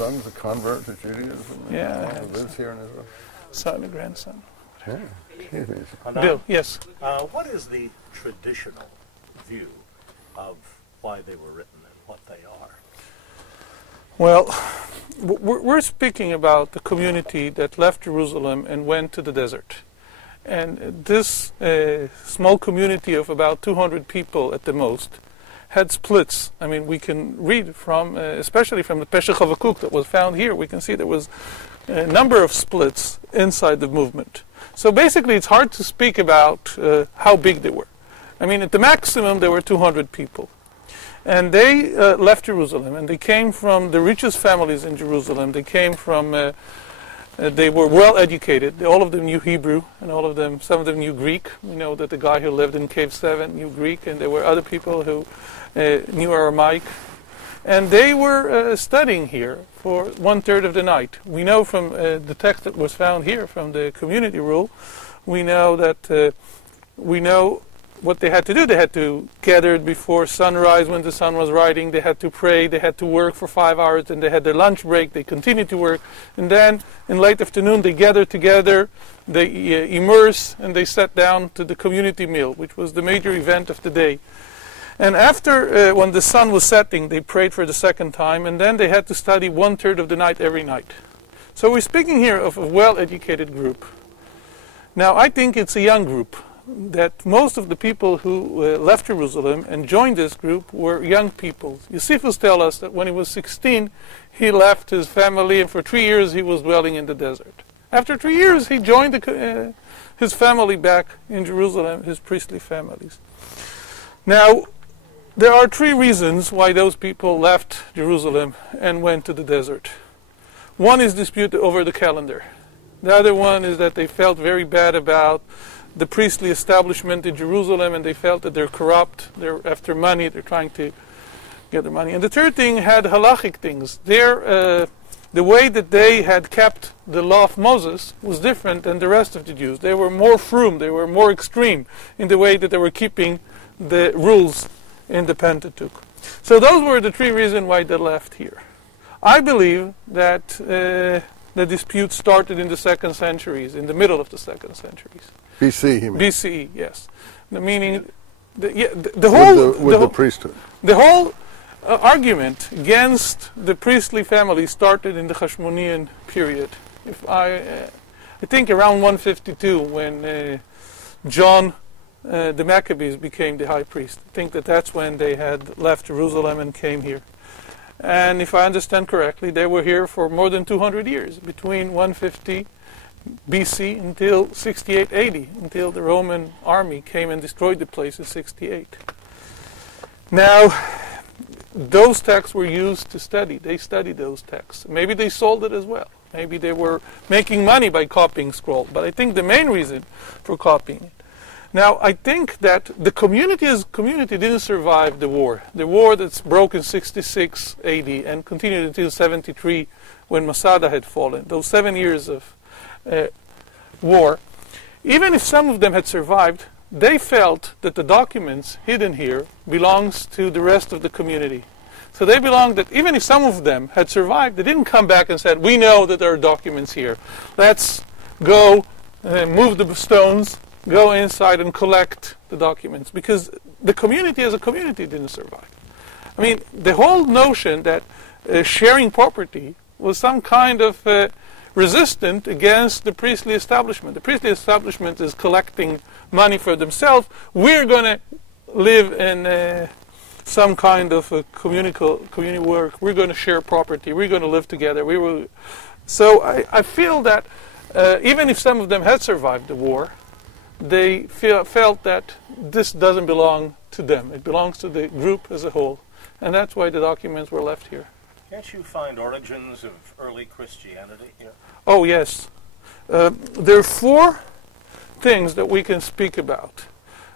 son's a convert to Judaism? Yeah. He lives here in Israel? Son and grandson. Yeah. Jeez. Bill, yes. What is the traditional view of why they were written and what they are? Well, we're speaking about the community that left Jerusalem and went to the desert. And this small community of about 200 people at the most had splits. I mean, we can read from, especially from the Peshach Havakuk that was found here, we can see there was a number of splits inside the movement. So basically it's hard to speak about how big they were. I mean, at the maximum there were 200 people. And they left Jerusalem, and they came from the richest families in Jerusalem. They came from, they were well educated. All of them knew Hebrew, and all of them, some of them knew Greek. We know that the guy who lived in Cave 7 knew Greek, and there were other people who knew Aramaic. And they were studying here for 1/3 of the night. We know from the text that was found here, from the community rule, we know that, we know what they had to do. They had to gather before sunrise when the sun was rising. They had to pray. They had to work for 5 hours. Then they had their lunch break. They continued to work. And then in late afternoon they gathered together. They immerse and they sat down to the community meal, which was the major event of the day. And after, when the sun was setting, they prayed for the second time. And then they had to study 1/3 of the night every night. So we're speaking here of a well-educated group. Now I think it's a young group. That most of the people who left Jerusalem and joined this group were young people. Josephus tells us that when he was 16, he left his family, and for 3 years he was dwelling in the desert. After 3 years, he joined his family back in Jerusalem, his priestly families. Now, there are 3 reasons why those people left Jerusalem and went to the desert. One is dispute over the calendar. The other one is that they felt very bad about the priestly establishment in Jerusalem, and they felt that they're corrupt, they're after money, they're trying to get their money. And the third thing had halachic things. The way that they had kept the law of Moses was different than the rest of the Jews. They were more frum, they were more extreme in the way that they were keeping the rules in the Pentateuch. So those were the 3 reasons why they left here. I believe that the dispute started in the 2nd centuries, in the middle of the 2nd centuries. BC, you mean? BCE, yes. The meaning, the whole with the priesthood. The whole argument against the priestly family started in the Hashmonean period. I think around 152, when John the Maccabees became the high priest. I think that's when they had left Jerusalem and came here. And if I understand correctly, they were here for more than 200 years, between 150 BC until 68 AD, until the Roman army came and destroyed the place in 68. Now, those texts were used to study. They studied those texts. Maybe they sold it as well. Maybe they were making money by copying scroll. But I think the main reason for copying it. Now, I think that the community as community didn't survive the war. The war that's broke in 66 AD and continued until 73 when Masada had fallen. Those 7 years of war. Even if some of them had survived, they felt that the documents hidden here belongs to the rest of the community. So they belonged that even if some of them had survived, they didn't come back and said, we know that there are documents here. Let's go move the stones, go inside and collect the documents. Because the community as a community didn't survive. I mean, the whole notion that sharing property was some kind of resistant against the priestly establishment. The priestly establishment is collecting money for themselves. We're going to live in some kind of community work. We're going to share property. We're going to live together. So I feel that even if some of them had survived the war, they felt that this doesn't belong to them. It belongs to the group as a whole. And that's why the documents were left here. Can't you find origins of early Christianity here? Oh, yes. There are 4 things that we can speak about.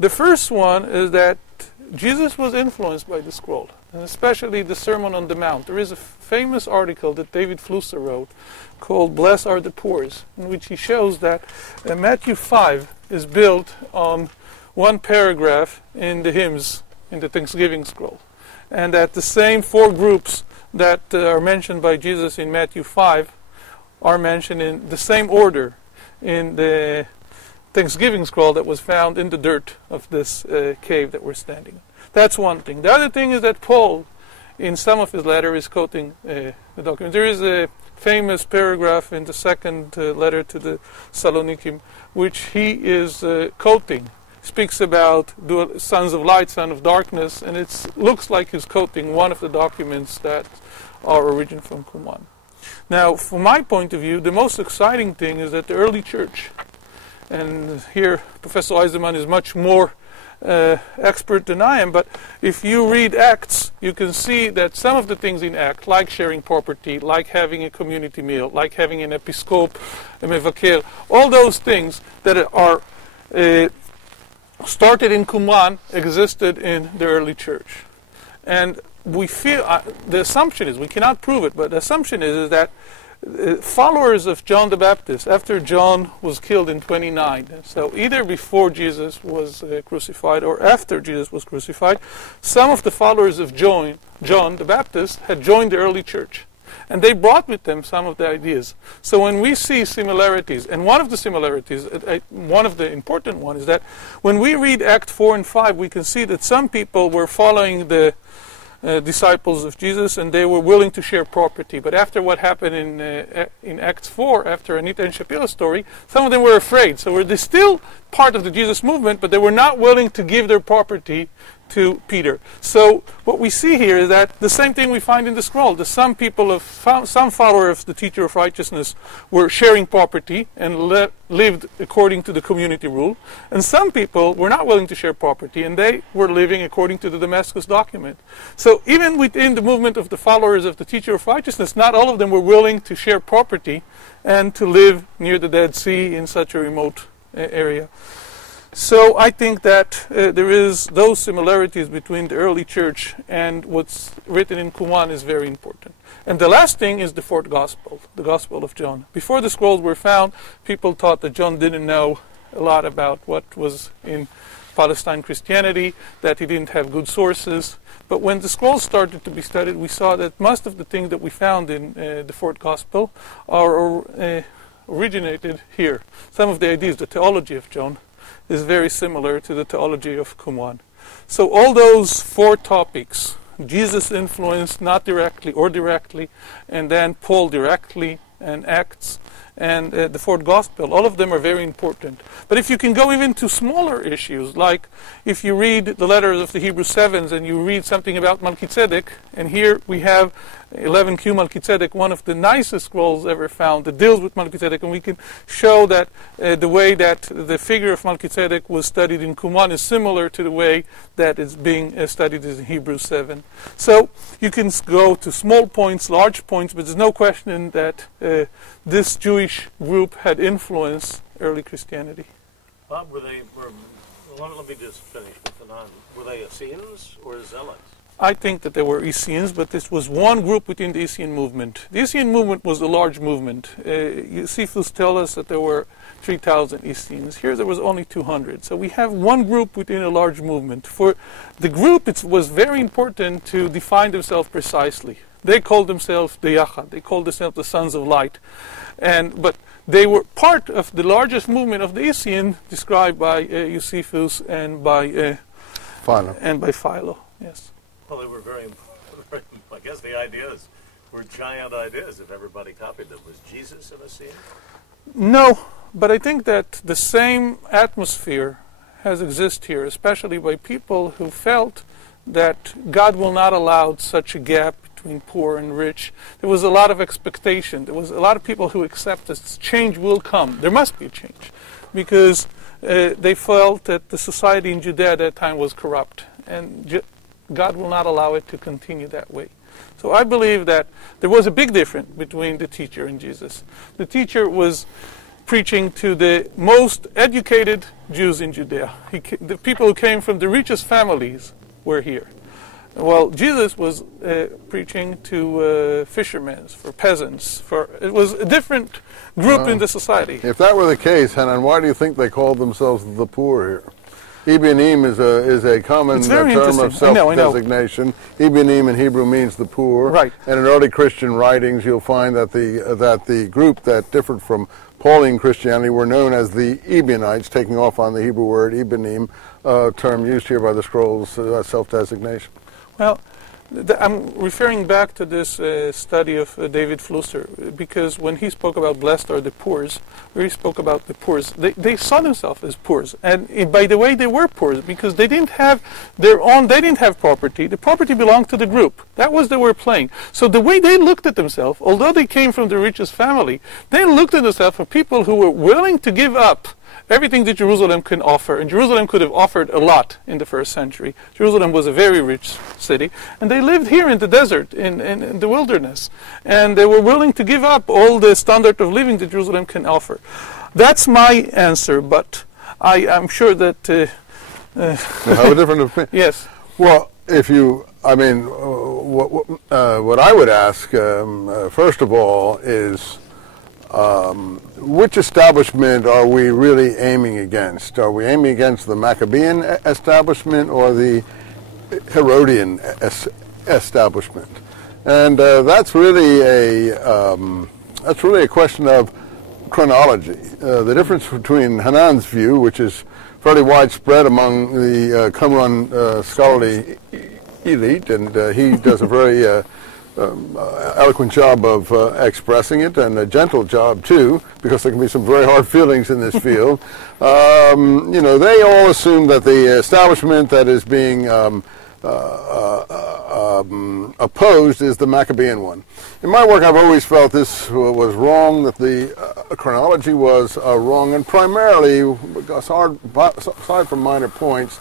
The first one is that Jesus was influenced by the scroll, and especially the Sermon on the Mount. There is a famous article that David Flusser wrote called Blessed Are the Poor, in which he shows that Matthew 5 is built on one paragraph in the hymns, in the Thanksgiving scroll, and that the same 4 groups that are mentioned by Jesus in Matthew 5 are mentioned in the same order in the Thanksgiving scroll that was found in the dirt of this cave that we're standing in. That's one thing. The other thing is that Paul, in some of his letters, is quoting the document. There is a famous paragraph in the second letter to the Salonikim, which he is quoting. Speaks about the sons of light, son of darkness, and it looks like he's quoting one of the documents that are origin from Qumran. Now, from my point of view, the most exciting thing is that the early church, and here Professor Eisenman is much more expert than I am, but if you read Acts, you can see that some of the things in Acts, like sharing property, like having a community meal, like having an episcope, a mevaker, all those things that are started in Qumran existed in the early church. And we feel, the assumption is, we cannot prove it, but the assumption is that followers of John the Baptist, after John was killed in 29, so either before Jesus was crucified or after Jesus was crucified, some of the followers of John the Baptist had joined the early church. And they brought with them some of the ideas. So when we see similarities, and one of the similarities, one of the important ones, is that when we read Act 4 and 5, we can see that some people were following the disciples of Jesus, and they were willing to share property. But after what happened in Acts 4, after Anita and Shapiro's story, some of them were afraid. So they're still part of the Jesus movement, but they were not willing to give their property to Peter. So what we see here is that the same thing we find in the scroll. Some people, some followers of the teacher of righteousness were sharing property and lived according to the community rule, and some people were not willing to share property and they were living according to the Damascus document. So even within the movement of the followers of the teacher of righteousness, not all of them were willing to share property and to live near the Dead Sea in such a remote area. So I think that there is those similarities between the early church and what's written in Qumran is very important. And the last thing is the fourth gospel, the Gospel of John. Before the scrolls were found, people thought that John didn't know a lot about what was in Palestine Christianity, that he didn't have good sources. But when the scrolls started to be studied, we saw that most of the things that we found in the fourth gospel are originated here. Some of the ideas, the theology of John, is very similar to the theology of Qumran. So all those four topics, Jesus' influence, not directly or directly, and then Paul directly, and Acts, and the fourth gospel, all of them are very important. But if you can go even to smaller issues, like if you read the letters of the Hebrew 7s and you read something about Melchizedek, and here we have 11Q Melchizedek, one of the nicest scrolls ever found that deals with Melchizedek, and we can show that the way that the figure of Melchizedek was studied in Qumran is similar to the way that it's being studied in Hebrew 7. So you can go to small points, large points, but there's no question that this Jewish group had influenced early Christianity. Bob, let me just finish with the non. Were they Essenes or Zealots? I think that there were Essenes, but this was one group within the Essene movement. The Essene movement was a large movement. Josephus tells us that there were 3,000 Essenes. Here there was only 200. So we have one group within a large movement. For the group, it was very important to define themselves precisely. They called themselves the Yachad. They called themselves the Sons of Light. But they were part of the largest movement of the Essene, described by Josephus and by Philo. Yes. Well, they were very, I guess the ideas were giant ideas if everybody copied them. Was Jesus an Essene? No, but I think that the same atmosphere has existed here, especially by people who felt that God will not allow such a gap between poor and rich. There was a lot of expectation. There was a lot of people who accept this change will come. There must be a change, because they felt that the society in Judea at that time was corrupt, and God will not allow it to continue that way. So I believe that there was a big difference between the teacher and Jesus. The teacher was preaching to the most educated Jews in Judea. The people who came from the richest families were here. Well, Jesus was preaching to fishermen, for peasants. It was a different group in the society. If that were the case, Hanan, why do you think they called themselves the poor here? Ibanim is a common It's very term of interesting. I know. self-designation. Ibanim in Hebrew means the poor. Right. And in early Christian writings, you'll find that the group that differed from Pauline Christianity were known as the Ebionites, taking off on the Hebrew word Ibanim, term used here by the scrolls, self-designation. Well, I'm referring back to this study of David Flusser, because when he spoke about blessed are the poors, where he spoke about the poors, they saw themselves as poors. And by the way, they were poors because they didn't have their own, they didn't have property. The property belonged to the group. That was they were playing. So the way they looked at themselves, although they came from the richest family, they looked at themselves as people who were willing to give up everything that Jerusalem can offer, and Jerusalem could have offered a lot in the first century. Jerusalem was a very rich city, and they lived here in the desert, in the wilderness, and they were willing to give up all the standard of living that Jerusalem can offer. That's my answer, but I'm sure that... You have a different opinion? Yes. Well, if you, I mean, what I would ask, first of all, is which establishment are we really aiming against? Are we aiming against the Maccabean establishment or the Herodian establishment? And that's really a question of chronology. The difference between Hanan's view, which is fairly widespread among the Qumran scholarly elite, and he does a very eloquent job of expressing it, and a gentle job too, because there can be some very hard feelings in this field. You know, they all assume that the establishment that is being opposed is the Maccabean one. In my work, I've always felt this was wrong, that the chronology was wrong, and primarily, aside from minor points,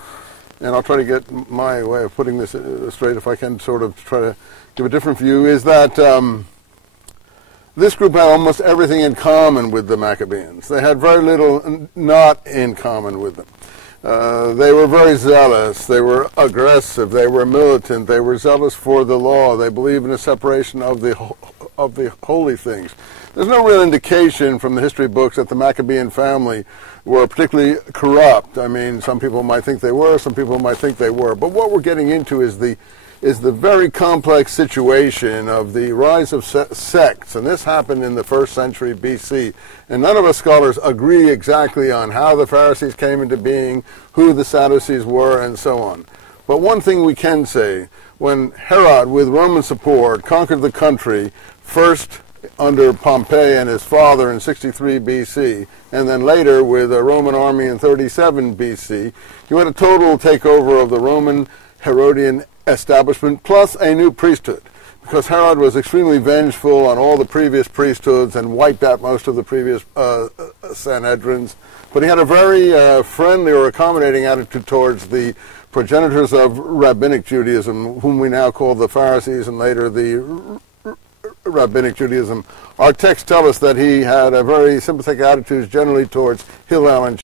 and I'll try to get my way of putting this straight if I can sort of try to give a different view, is that this group had almost everything in common with the Maccabeans. They had very little not in common with them. They were very zealous, they were aggressive, they were militant, they were zealous for the law, they believed in a separation of the holy things. There's no real indication from the history books that the Maccabean family were particularly corrupt. I mean, some people might think they were, some people might think they were. But what we're getting into is the very complex situation of the rise of sects, and this happened in the 1st century BC. And none of us scholars agree exactly on how the Pharisees came into being, who the Sadducees were, and so on. But one thing we can say, when Herod, with Roman support, conquered the country, first under Pompey and his father in 63 BC, and then later with a Roman army in 37 BC, you had a total takeover of the Roman Herodian establishment plus a new priesthood, because Herod was extremely vengeful on all the previous priesthoods and wiped out most of the previous Sanhedrins. But he had a very friendly or accommodating attitude towards the progenitors of Rabbinic Judaism, whom we now call the Pharisees and later the Rabbinic Judaism. Our texts tell us that he had a very sympathetic attitude generally towards Hillel and